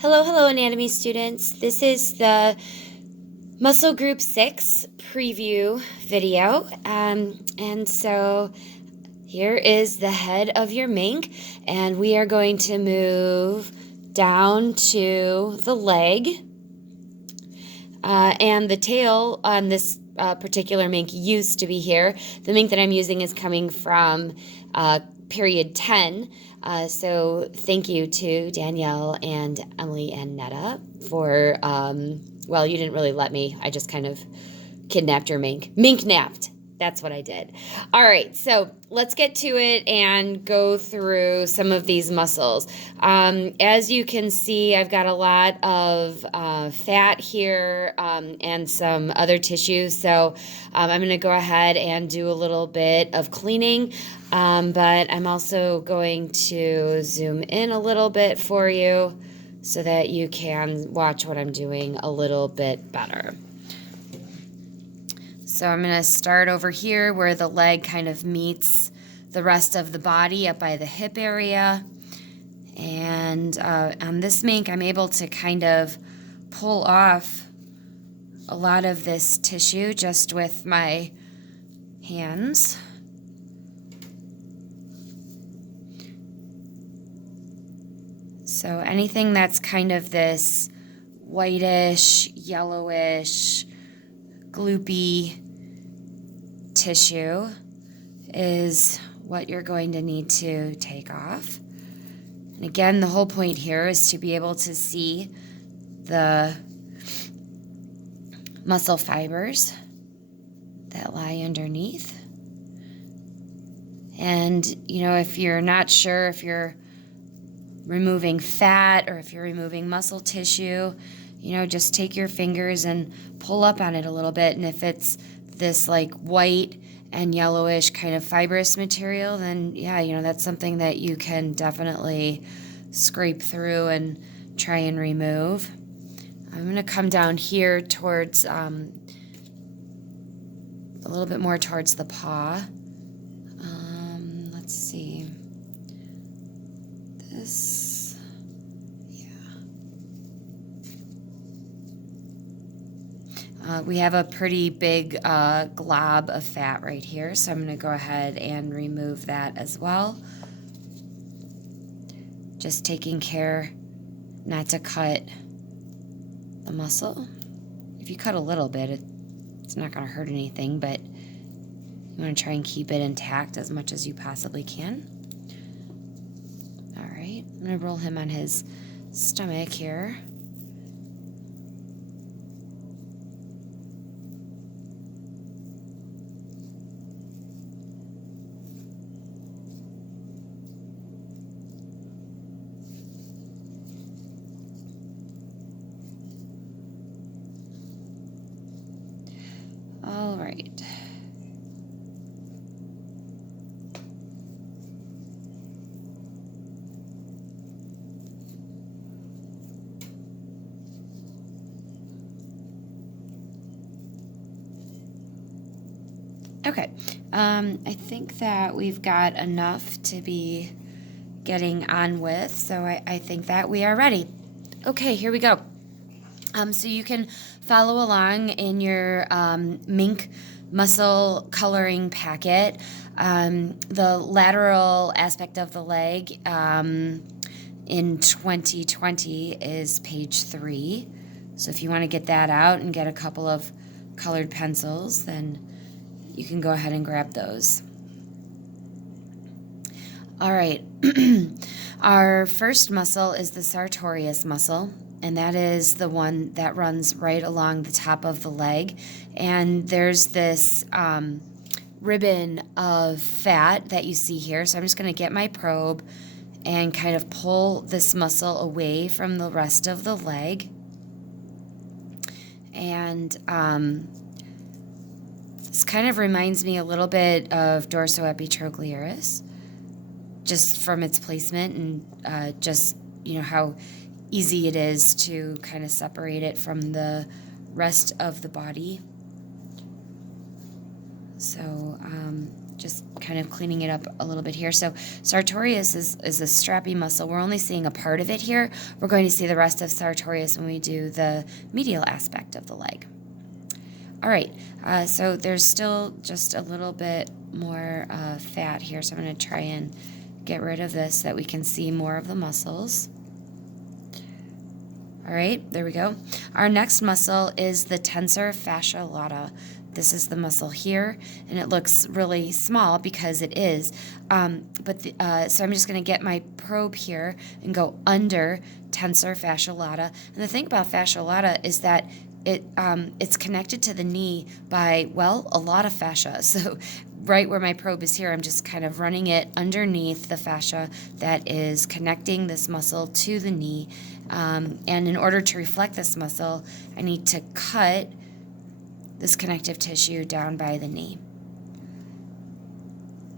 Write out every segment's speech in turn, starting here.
Hello, anatomy students. This is the Muscle Group 6 preview video. And so here is the head of your mink, and we are going to move down to the leg. And the tail on this particular mink used to be here. The mink that I'm using is coming from period 10. So thank you to Danielle and Emily and Netta for, well, you didn't really let me. I just kind of kidnapped your mink. Mink napped. That's what I did. All right, so let's get to it and go through some of these muscles. As you can see, I've got a lot of fat here and some other tissues. So I'm going to go ahead and do a little bit of cleaning, but I'm also going to zoom in a little bit for you so that you can watch what I'm doing a little bit better. So I'm going to start over here where the leg kind of meets the rest of the body up by the hip area. And on this mink, I'm able to kind of pull off a lot of this tissue just with my hands. So anything that's kind of this whitish, yellowish, gloopy tissue is what you're going to need to take off. And again, the whole point here is to be able to see the muscle fibers that lie underneath. And, you know, if you're not sure if you're removing fat or if you're removing muscle tissue, you know, just take your fingers and pull up on it a little bit. And if it's this like white and yellowish kind of fibrous material, then yeah, you know, that's something that you can definitely scrape through and try and remove. I'm going to come down here towards a little bit more towards the paw. Let's see. This, yeah. We have a pretty big glob of fat right here, so I'm going to go ahead and remove that as well. Just taking care not to cut the muscle. If you cut a little bit, it's not going to hurt anything, but you want to try and keep it intact as much as you possibly can. All right, I'm going to roll him on his stomach here. All right. Okay, I think that we've got enough to be getting on with, so I think that we are ready. Okay, here we go. So you can follow along in your Mink muscle coloring packet. The lateral aspect of the leg in 2020 is page 3. So if you want to get that out and get a couple of colored pencils, then you can go ahead and grab those. All right. Our first muscle is the Sartorius muscle, and that is the one that runs right along the top of the leg. And there's this ribbon of fat that you see here. So I'm just going to get my probe and kind of pull this muscle away from the rest of the leg. And this kind of reminds me a little bit of dorsoepitrogleralis, just from its placement and just, you know, how easy it is to kind of separate it from the rest of the body. So just kind of cleaning it up a little bit here. So Sartorius is a strappy muscle. We're only seeing a part of it here. We're going to see the rest of Sartorius when we do the medial aspect of the leg. All right, so there's still just a little bit more fat here, so I'm going to try and get rid of this so that we can see more of the muscles. All right, there we go. Our next muscle is the tensor fascia lata. This is the muscle here, and it looks really small because it is. So I'm just going to get my probe here and go under tensor fascia lata. And the thing about fascia lata is that it's connected to the knee by, well, a lot of fascia. So right where my probe is here, I'm just kind of running it underneath the fascia that is connecting this muscle to the knee. And in order to reflect this muscle, I need to cut this connective tissue down by the knee.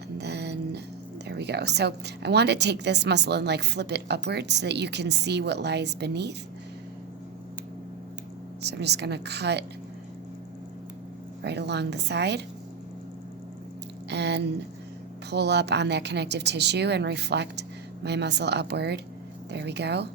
And then there we go. So I want to take this muscle and like flip it upwards so that you can see what lies beneath. So I'm just going to cut right along the side and pull up on that connective tissue and reflect my muscle upward. There we go.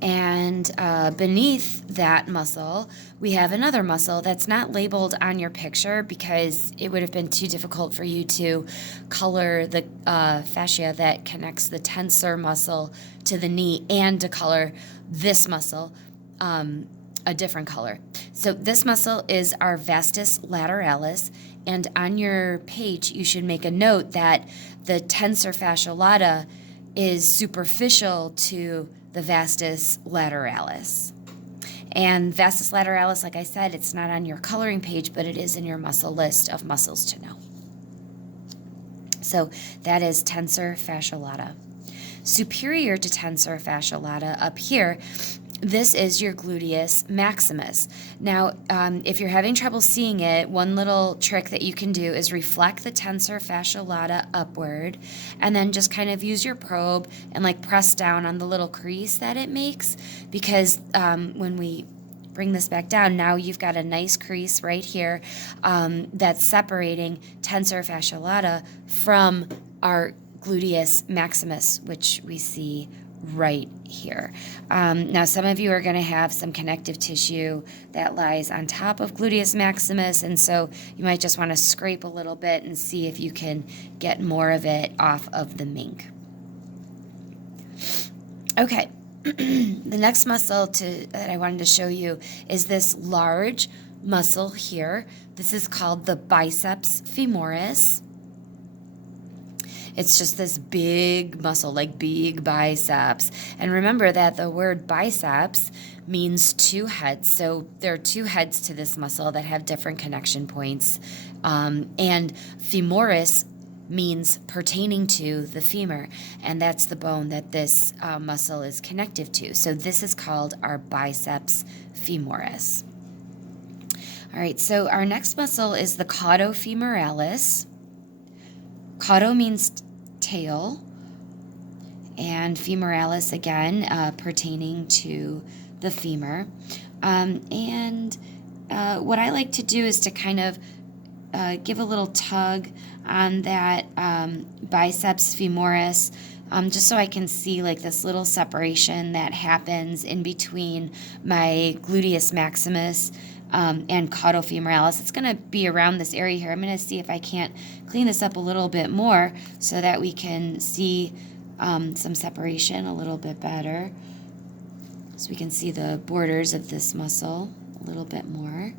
And beneath that muscle, we have another muscle that's not labeled on your picture because it would have been too difficult for you to color the fascia that connects the tensor muscle to the knee and to color this muscle a different color. So this muscle is our Vastus Lateralis, and on your page, you should make a note that the tensor fascia lata is superficial to the Vastus Lateralis. And Vastus Lateralis, like I said, it's not on your coloring page, but it is in your muscle list of muscles to know. So that is tensor fascia lata. Superior to tensor fascia lata up here, this is your Gluteus Maximus. Now, if you're having trouble seeing it, one little trick that you can do is reflect the tensor fascia lata upward and then just kind of use your probe and like press down on the little crease that it makes, because when we bring this back down, now you've got a nice crease right here that's separating tensor fascia lata from our Gluteus Maximus, which we see right here. Now, some of you are going to have some connective tissue that lies on top of Gluteus Maximus, and so you might just want to scrape a little bit and see if you can get more of it off of the mink. Okay, the next muscle that I wanted to show you is this large muscle here. This is called the Biceps Femoris. It's just this big muscle, like big biceps. And remember that the word biceps means two heads. So there are two heads to this muscle that have different connection points. And femoris means pertaining to the femur. And that's the bone that this muscle is connective to. So this is called our biceps femoris. All right, so our next muscle is the Kado femoralis. Kado means tail, and femoralis, again, pertaining to the femur. What I like to do is to kind of give a little tug on that biceps femoris, just so I can see like this little separation that happens in between my Gluteus Maximus and Kado femoralis. It's going to be around this area here. I'm going to see if I can't clean this up a little bit more so that we can see some separation a little bit better. So we can see the borders of this muscle a little bit more.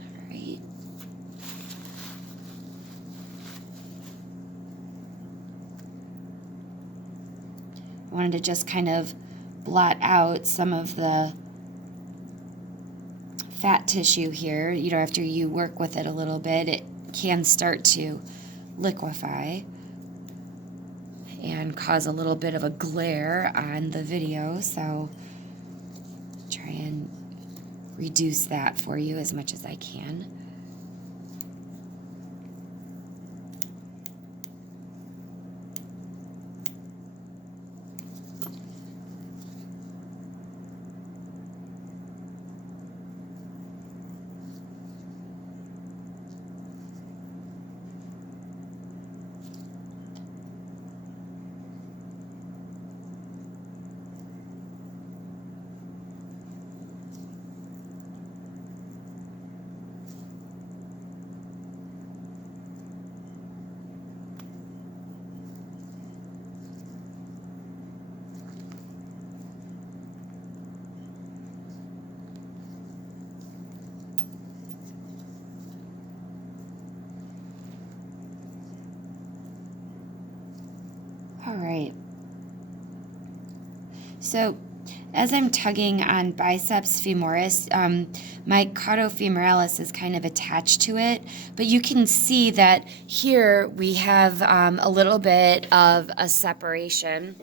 All right. I wanted to just kind of blot out some of the fat tissue here. You know, after you work with it a little bit, it can start to liquefy and cause a little bit of a glare on the video, so try and reduce that for you as much as I can. right. So as I'm tugging on biceps femoris, my Kado femoralis is kind of attached to it, but you can see that here we have a little bit of a separation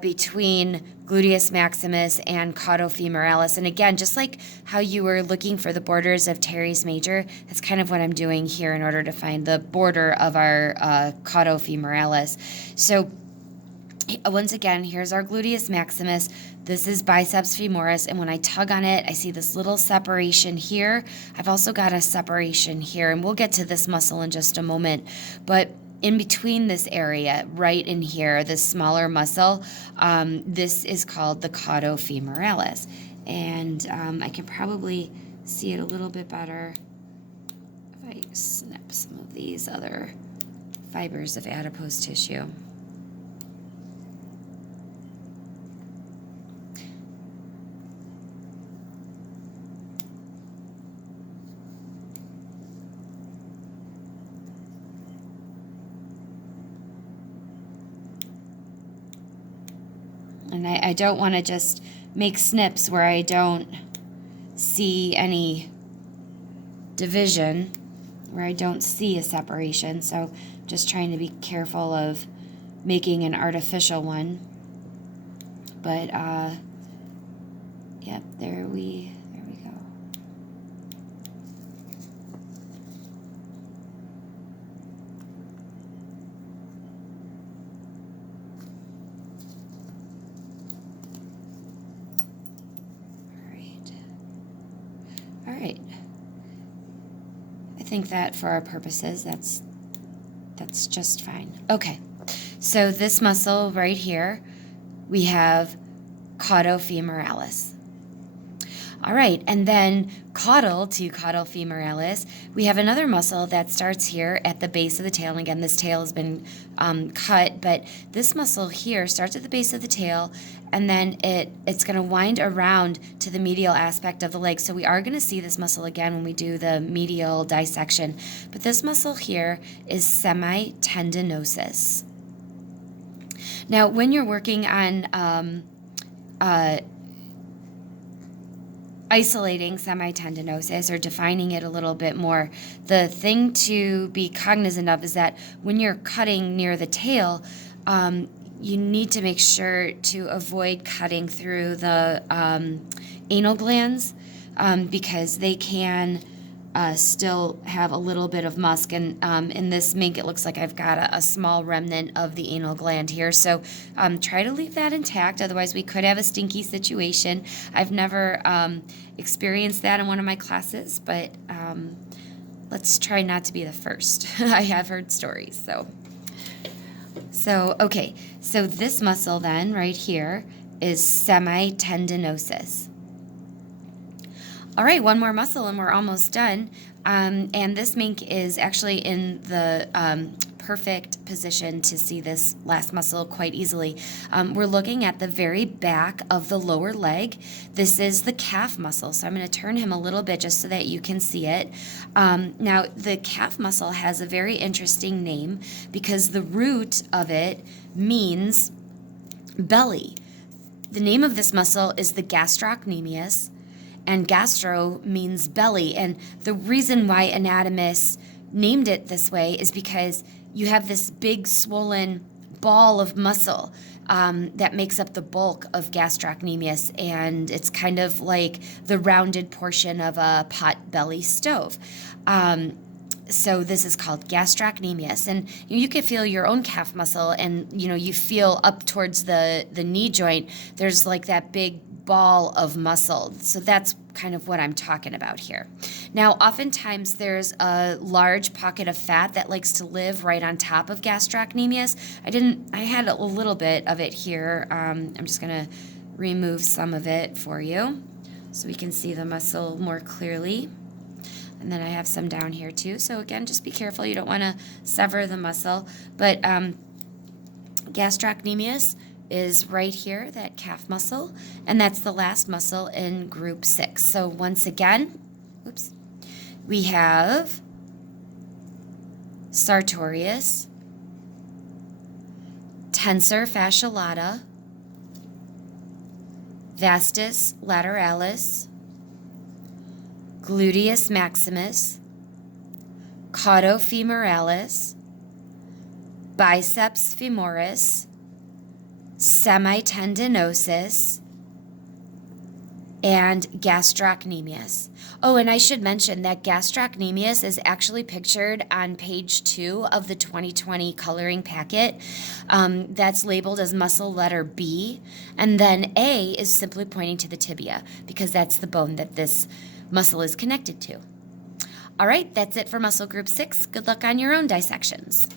between Gluteus Maximus and Kado femoralis. And again, just like how you were looking for the borders of teres major, that's kind of what I'm doing here in order to find the border of our Kado femoralis. So once again, here's our Gluteus Maximus. This is biceps femoris, and when I tug on it, I see this little separation here. I've also got a separation here, and we'll get to this muscle in just a moment. But in between this area, right in here, this smaller muscle, this is called the Kado femoralis. And I can probably see it a little bit better if I snip some of these other fibers of adipose tissue. And I don't want to just make snips where I don't see any division, where I don't see a separation. So just trying to be careful of making an artificial one. But, yep, there we go. All right. I think that for our purposes, that's just fine. Okay. So this muscle right here, we have Kado femoralis. All right, and then caudal to Kado femoralis, we have another muscle that starts here at the base of the tail. And again, this tail has been cut, but this muscle here starts at the base of the tail, and then it's going to wind around to the medial aspect of the leg. So we are going to see this muscle again when we do the medial dissection. But this muscle here is semitendinosus. Now, when you're working on isolating semitendinosus or defining it a little bit more, the thing to be cognizant of is that when you're cutting near the tail, you need to make sure to avoid cutting through the anal glands because they can still have a little bit of musk. And in this mink, it looks like I've got a small remnant of the anal gland here. So try to leave that intact. Otherwise, we could have a stinky situation. I've never experienced that in one of my classes, but let's try not to be the first. I have heard stories. So okay. So this muscle then right here is semitendinosus. All right, one more muscle and we're almost done. And this mink is actually in the perfect position to see this last muscle quite easily. We're looking at the very back of the lower leg. This is the calf muscle. So I'm going to turn him a little bit just so that you can see it. Now, the calf muscle has a very interesting name because the root of it means belly. The name of this muscle is the Gastrocnemius. And gastro means belly. And the reason why anatomists named it this way is because you have this big swollen ball of muscle that makes up the bulk of gastrocnemius. And it's kind of like the rounded portion of a pot belly stove. So this is called gastrocnemius. And you can feel your own calf muscle and, you feel up towards the knee joint. There's like that big ball of muscle. So that's kind of what I'm talking about here. Now, oftentimes there's a large pocket of fat that likes to live right on top of gastrocnemius. I had a little bit of it here. I'm just going to remove some of it for you so we can see the muscle more clearly. And then I have some down here too. So again, just be careful. You don't want to sever the muscle. But gastrocnemius is right here, that calf muscle, and that's the last muscle in group 6. So once again, we have Sartorius, Tensor fascia lata, Vastus Lateralis, Gluteus Maximus, Kado femoralis, Biceps Femoris, semitendinosus, and Gastrocnemius. Oh, and I should mention that Gastrocnemius is actually pictured on page 2 of the 2020 coloring packet. That's labeled as muscle letter B, and then A is simply pointing to the tibia because that's the bone that this muscle is connected to. All right, that's it for muscle group 6. Good luck on your own dissections.